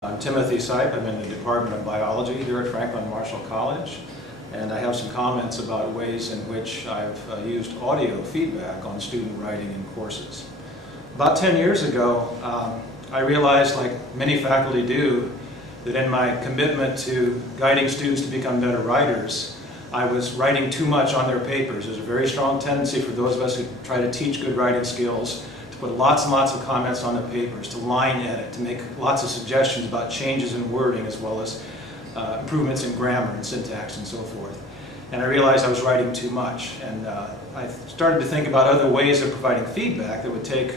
I'm Timothy Sipe. I'm in the Department of Biology here at Franklin Marshall College, and I have some comments about ways in which I've used audio feedback on student writing in courses. About 10 years ago, I realized, like many faculty do, that in my commitment to guiding students to become better writers, I was writing too much on their papers. There's a very strong tendency for those of us who try to teach good writing skills to put lots and lots of comments on their papers, to line edit, to make lots of suggestions about changes in wording as well as improvements in grammar and syntax and so forth. And I realized I was writing too much, and I started to think about other ways of providing feedback that would take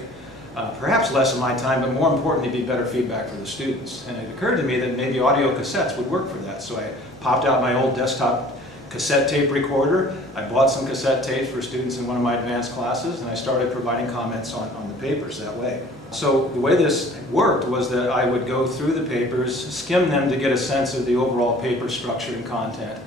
perhaps less of my time, but more importantly be better feedback for the students. And it occurred to me that maybe audio cassettes would work for that. So I popped out my old desktop cassette tape recorder. I bought some cassette tapes for students in one of my advanced classes, and I started providing comments on the papers that way. So the way this worked was that I would go through the papers, skim them to get a sense of the overall paper structure and content.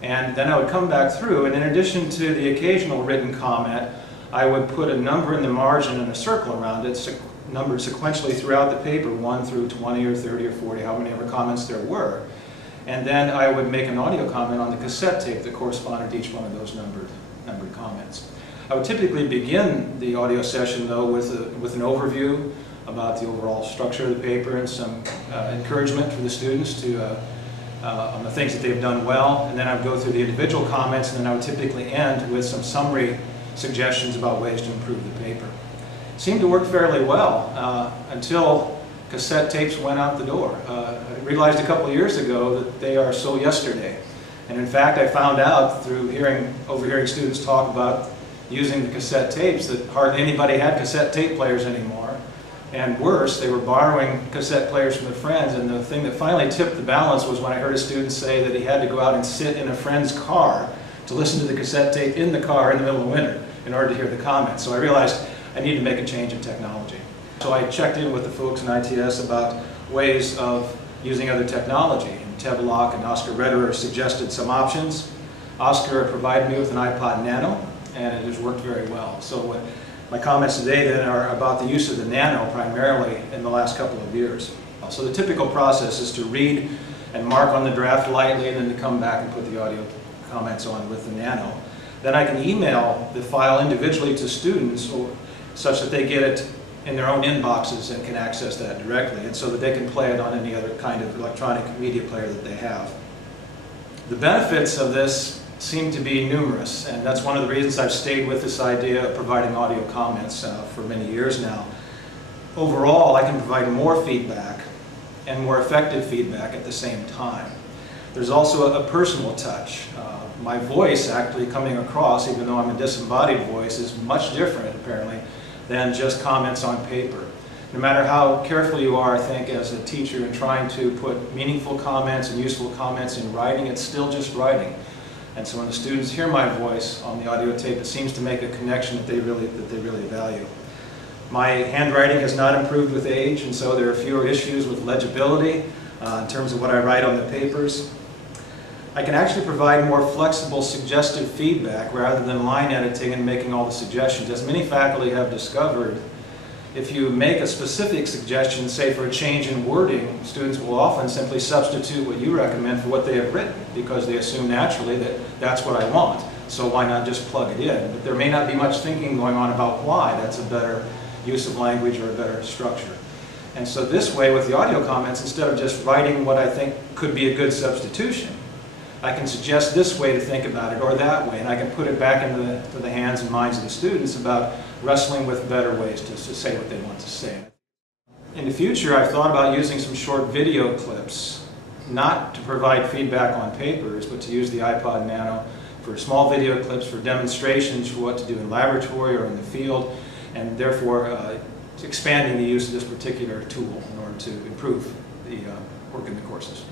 And then I would come back through, and in addition to the occasional written comment, I would put a number in the margin and a circle around it, numbered sequentially throughout the paper, 1 through 20 or 30 or 40, how many ever comments there were. And then I would make an audio comment on the cassette tape that corresponded to each one of those numbered comments. I would typically begin the audio session, though, with an overview about the overall structure of the paper and some encouragement for the students to on the things that they've done well. And then I would go through the individual comments, and then I would typically end with some summary suggestions about ways to improve the paper. It seemed to work fairly well until cassette tapes went out the door. I realized a couple of years ago that they are so yesterday. And in fact, I found out through overhearing students talk about using the cassette tapes that hardly anybody had cassette tape players anymore. And worse, they were borrowing cassette players from their friends. And the thing that finally tipped the balance was when I heard a student say that he had to go out and sit in a friend's car to listen to the cassette tape in the car in the middle of winter in order to hear the comments. So I realized I needed to make a change in technology. So I checked in with the folks in ITS about ways of using other technology. And Teb Locke and Oscar Rederer suggested some options. Oscar provided me with an iPod Nano, and it has worked very well. So my comments today then are about the use of the Nano primarily in the last couple of years. So the typical process is to read and mark on the draft lightly, and then to come back and put the audio comments on with the Nano. Then I can email the file individually to students such that they get it in their own inboxes and can access that directly, and so that they can play it on any other kind of electronic media player that they have. The benefits of this seem to be numerous, and that's one of the reasons I've stayed with this idea of providing audio comments for many years now. Overall, I can provide more feedback and more effective feedback at the same time. There's also a personal touch. My voice actually coming across, even though I'm a disembodied voice, is much different apparently than just comments on paper. No matter how careful you are, I think, as a teacher in trying to put meaningful comments and useful comments in writing, it's still just writing. And so when the students hear my voice on the audio tape, it seems to make a connection that they really value. My handwriting has not improved with age, and so there are fewer issues with legibility in terms of what I write on the papers. I can actually provide more flexible, suggestive feedback rather than line editing and making all the suggestions. As many faculty have discovered, if you make a specific suggestion, say for a change in wording, students will often simply substitute what you recommend for what they have written because they assume naturally that that's what I want. So why not just plug it in? But there may not be much thinking going on about why that's a better use of language or a better structure. And so this way, with the audio comments, instead of just writing what I think could be a good substitution, I can suggest this way to think about it or that way, and I can put it back into the hands and minds of the students about wrestling with better ways to say what they want to say. In the future, I've thought about using some short video clips, not to provide feedback on papers, but to use the iPod Nano for small video clips for demonstrations for what to do in laboratory or in the field, and therefore expanding the use of this particular tool in order to improve the work in the courses.